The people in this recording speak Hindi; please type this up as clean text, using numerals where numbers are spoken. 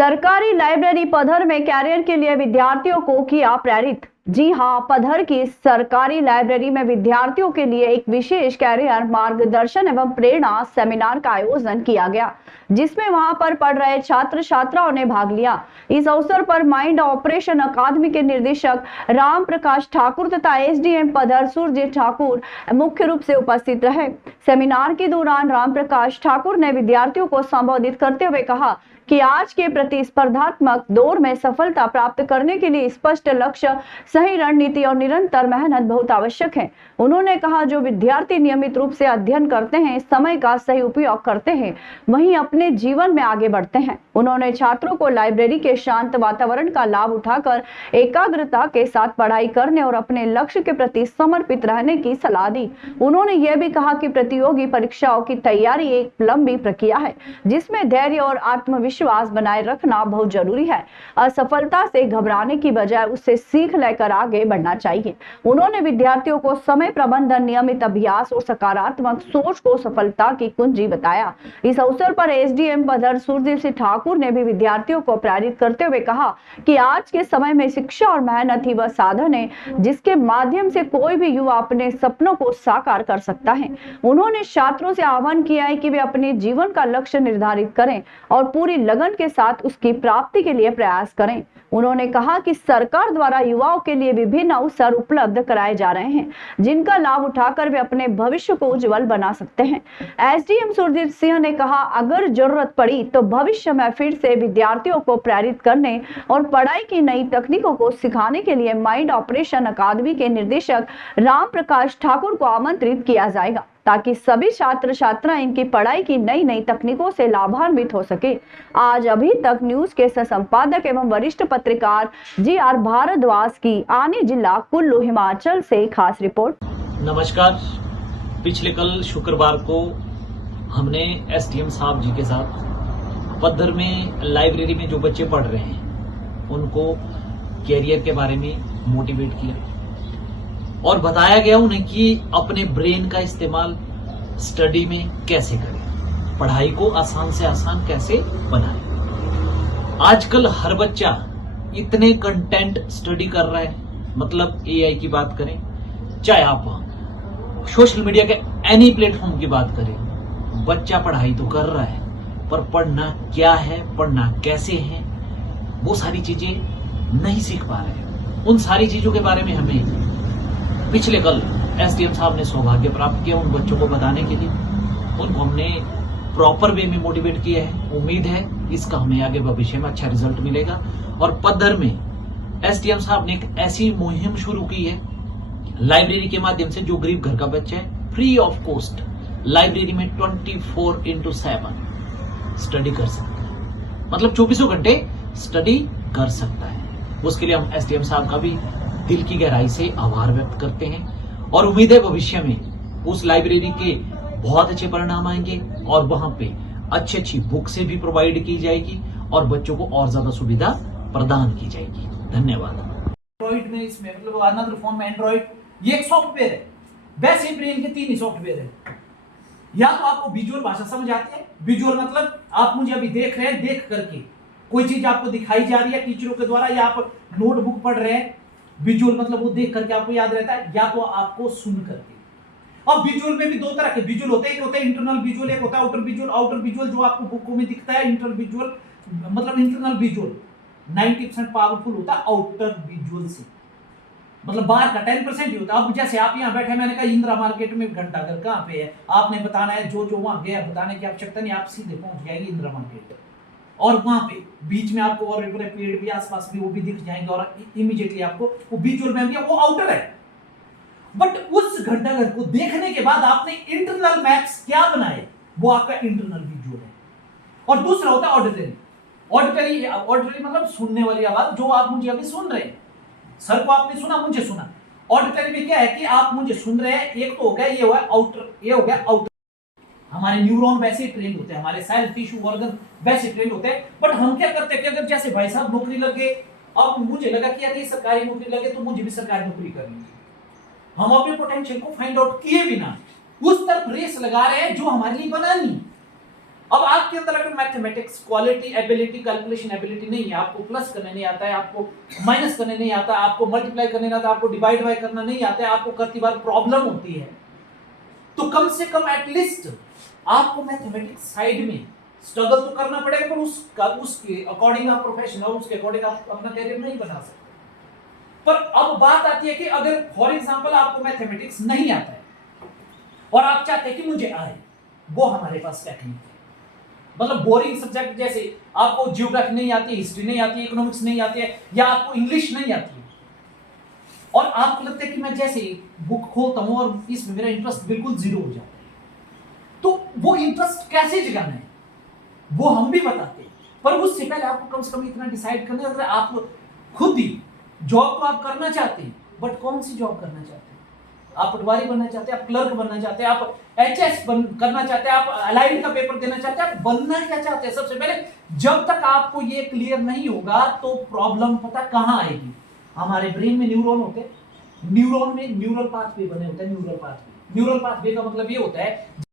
सरकारी लाइब्रेरी पधर में कैरियर के लिए विद्यार्थियों को किया प्रेरित। जी हां, पधर की सरकारी लाइब्रेरी में विद्यार्थियों के लिए एक विशेष कैरियर मार्गदर्शन एवं प्रेरणा सेमिनार का आयोजन किया गया, जिसमें वहां पर पढ़ रहे छात्र छात्राओं ने भाग लिया। इस अवसर पर माइंड ऑपरेशन अकादमी के निदेशक राम प्रकाश ठाकुर तथा एसडीएम पधर सुरजीत ठाकुर मुख्य रूप से उपस्थित रहे। सेमिनार के दौरान राम प्रकाश ठाकुर ने विद्यार्थियों को संबोधित करते हुए कहा कि आज के प्रतिस्पर्धात्मक दौर में सफलता प्राप्त करने के लिए स्पष्ट लक्ष्य, सही रणनीति और निरंतर मेहनत बहुत आवश्यक है। उन्होंने कहा, जो विद्यार्थी नियमित रूप से अध्ययन करते हैं, समय का सही उपयोग करते हैं, वहीं अपने जीवन में आगे बढ़ते हैं। उन्होंने छात्रों को लाइब्रेरी के शांत वातावरण का लाभ उठाकर एकाग्रता के साथ पढ़ाई करने और अपने लक्ष्य के प्रति समर्पित रहने की सलाह दी। उन्होंने यह भी कहा कि प्रतियोगी परीक्षाओं की तैयारी एक लंबी प्रक्रिया है, जिसमें धैर्य और आत्मविश्वास बनाए रखना बहुत जरूरी है। असफलता से घबराने की बजाय उससे सीख लेकर आगे बढ़ना चाहिए। उन्होंने विद्यार्थियों को समय प्रबंधन, नियमित अभ्यास और सकारात्मक सोच को सफलता की कुंजी बताया। इस अवसर पर एसडीएम पधर सुरजीत ठाकुर ने भी विद्यार्थियों को प्रेरित करते हुए कहा कि आज के समय में शिक्षा और मेहनत ही वह साधन है जिसके माध्यम से कोई भी युवा अपने सपनों को साकार कर सकता है। उन्होंने छात्रों से आह्वान किया है कि वे अपने जीवन का लक्ष्य निर्धारित करें और पूरी लगन के साथ उसकी प्राप्ति के लिए प्रयास करें। उन्होंने कहा कि सरकार द्वारा युवाओं के लिए विभिन्न अवसर उपलब्ध कराए जा रहे हैं, जिनका लाभ उठाकर वे अपने भविष्य को उज्जवल बना सकते हैं। एसडीएम सुरजीत सिंह ने कहा, अगर जरूरत पड़ी तो भविष्य में फिर से विद्यार्थियों को प्रेरित करने और पढ़ाई की नई तकनीकों को सिखाने के लिए माइंड ऑपरेशन अकादमी के निदेशक राम प्रकाश ठाकुर को आमंत्रित किया जाएगा, ताकि सभी छात्र छात्राएं इनकी पढ़ाई की नई नई तकनीकों से लाभान्वित हो सके। आज अभी तक न्यूज के संपादक एवं वरिष्ठ पत्रकार जी.आर. भारद्वाज की आनी जिला कुल्लू हिमाचल से खास रिपोर्ट। नमस्कार। पिछले कल शुक्रवार को हमने एसडीएम साहब जी के साथ पधर में लाइब्रेरी में जो बच्चे पढ़ रहे हैं उनको कैरियर के बारे में मोटिवेट किया और बताया गया उन्हें कि अपने ब्रेन का इस्तेमाल स्टडी में कैसे करें, पढ़ाई को आसान से आसान कैसे बनाएं। आजकल हर बच्चा इतने कंटेंट स्टडी कर रहा है, मतलब एआई की बात करें, चाहे आप सोशल मीडिया के एनी प्लेटफॉर्म की बात करें, बच्चा पढ़ाई तो कर रहा है पर पढ़ना क्या है, पढ़ना कैसे है, वो सारी चीजें नहीं सीख पा रहे। उन सारी चीजों के बारे में हमें पिछले कल एसडीएम साहब ने सौभाग्य प्राप्त किया उन बच्चों को बताने के लिए। उनको हमने प्रॉपर वे में मोटिवेट किया है। उम्मीद है इसका हमें आगे भविष्य में अच्छा रिजल्ट मिलेगा। और पधर में एसडीएम साहब ने एक ऐसी मुहिम शुरू की है, लाइब्रेरी के माध्यम से जो गरीब घर का बच्चा है फ्री ऑफ कॉस्ट लाइब्रेरी में 24/7 स्टडी कर सकता है, मतलब 24 घंटे स्टडी कर सकता है। उसके लिए हम एसडीएम साहब का भी दिल की गहराई से आभार व्यक्त करते हैं और उम्मीद है भविष्य में उस लाइब्रेरी के बहुत अच्छे परिणाम आएंगे और वहां पे अच्छी बुक से भी प्रोवाइड की जाएगी और बच्चों को और ज्यादा सुविधा प्रदान की जाएगी। धन्यवाद। एंड्रॉइड में इसमें मतलब अनदर फॉर्म में एंड्रॉइड ये एक सॉफ्टवेयर है। बेसिक ब्रेन के 3 ही सॉफ्टवेयर है। या तो आपको विजुअल भाषा समझ आती है, विजुअल मतलब आप मुझे अभी देख रहे हैं, देख करके कोई चीज आपको दिखाई जा रही है टीचरों के द्वारा, या आप नोटबुक पढ़ रहे हैं, विजुअल मतलब वो देख करके आपको याद रहता है, या तो आपको सुन करके। और विजुअल में भी 2 तरह के विजुअल होते हैं, एक होता है इंटरनल विजुअल, एक होता है आउटर विजुअल। आउटर विजुअल जो आपको बुकों में दिखता है, इंटर विजुअल मतलब इंटरनल विजुअल 90% पावरफुल होता है आउटर विजुअल से, मतलब बाहर का 10% ही होता है। अब जैसे आप यहाँ बैठे, मैंने कहा इंदिरा मार्केट में घंटाघर कहाँ पे है, आपने बताना है, जो वहां गया बताने की आवश्यकता नहीं, आप सीधे पहुंच जाएंगे इंदिरा मार्केट। और वहां पे बीच में आपको और बड़े पेड़ भी आसपास भी वो भी दिख जाएंगे और इमीडिएटली आपको वो विजुअल में वो आउटर है। बट उस घंटाघर को देखने के बाद आपने इंटरनल मैप्स क्या बनाए, वो आपका इंटरनल विजुअल है। और दूसरा होता है ऑडिटरी। ऑडिटरी मतलब सुनने वाली आवाज, जो आप मुझे अभी सुन रहे हैं, सर को आपने सुना, मुझे सुना। ऑडिटरी में क्या है कि आप मुझे सुन रहे हैं, एक तो हो गया ये हुआ आउटर, ये हो गया आउटर। हमारे न्यूरॉन वैसे ही ट्रेन होते हैं, हमारे सेल टिश्यू ऑर्गन वैसे ट्रेन होते हैं। बट हम क्या करते हैं कि अगर जैसे भाई साहब नौकरी लगे, अब मुझे लगा कि यदि सरकारी नौकरी लगे तो मुझे भी सरकारी नौकरी करनी है, हम अपने पोटेंशियल को फाइंड आउट किए बिना उस तरफ रेस लगा रहे हैं जो हमारे लिए बना नहीं। अब आपके अंदर अगर mathematics quality ability calculation ability नहीं है, आपको प्लस करने नहीं आता है, आपको माइनस करने नहीं आता, आपको मल्टीप्लाई करने नहीं आता, आपको डिवाइड बाय करना नहीं आता है, आपको करती बार प्रॉब्लम होती है, तो कम से कम एटलीस्ट आपको मैथमेटिक्स साइड में स्ट्रगल तो करना पड़ेगा, पर उसके अकॉर्डिंग आप प्रोफेशनल, उसके अकॉर्डिंग आप अपना करियर नहीं बना सकते। पर अब बात आती है कि अगर फॉर एग्जांपल आपको मैथमेटिक्स नहीं आता है और आप चाहते हैं कि मुझे आए, वो हमारे पास टेक्निक है। मतलब बोरिंग सब्जेक्ट जैसे आपको ज्योग्राफी नहीं आती, हिस्ट्री नहीं आती, इकोनॉमिक्स नहीं आती है, या आपको इंग्लिश नहीं आती है, और आपको लगता है कि मैं जैसे बुक खोलता हूं और इसमें मेरा इंटरेस्ट बिल्कुल जीरो हो जाता है, तो वो इंटरेस्ट कैसे जगाना है वो हम भी बताते हैं। पर उससे पहले आपको कम से कम इतना डिसाइड करना है, अगर आप खुद ही जॉब तो आप करना चाहते हैं, बट कौन सी जॉब करना चाहते हैं? आप पटवारी बनना चाहते हैं, आप क्लर्क बनना चाहते हैं, आप एचएस करना चाहते हैं, आप अलाइड का पेपर देना चाहते हैं, आप बनना क्या चाहते हैं? सबसे पहले जब तक आपको ये क्लियर नहीं होगा तो प्रॉब्लम पता कहां आएगी? हमारे ब्रेन में न्यूरॉन होते हैं, न्यूरॉन में न्यूरल पाथवे बने होते हैं। न्यूरल पाथवे का मतलब ये होता है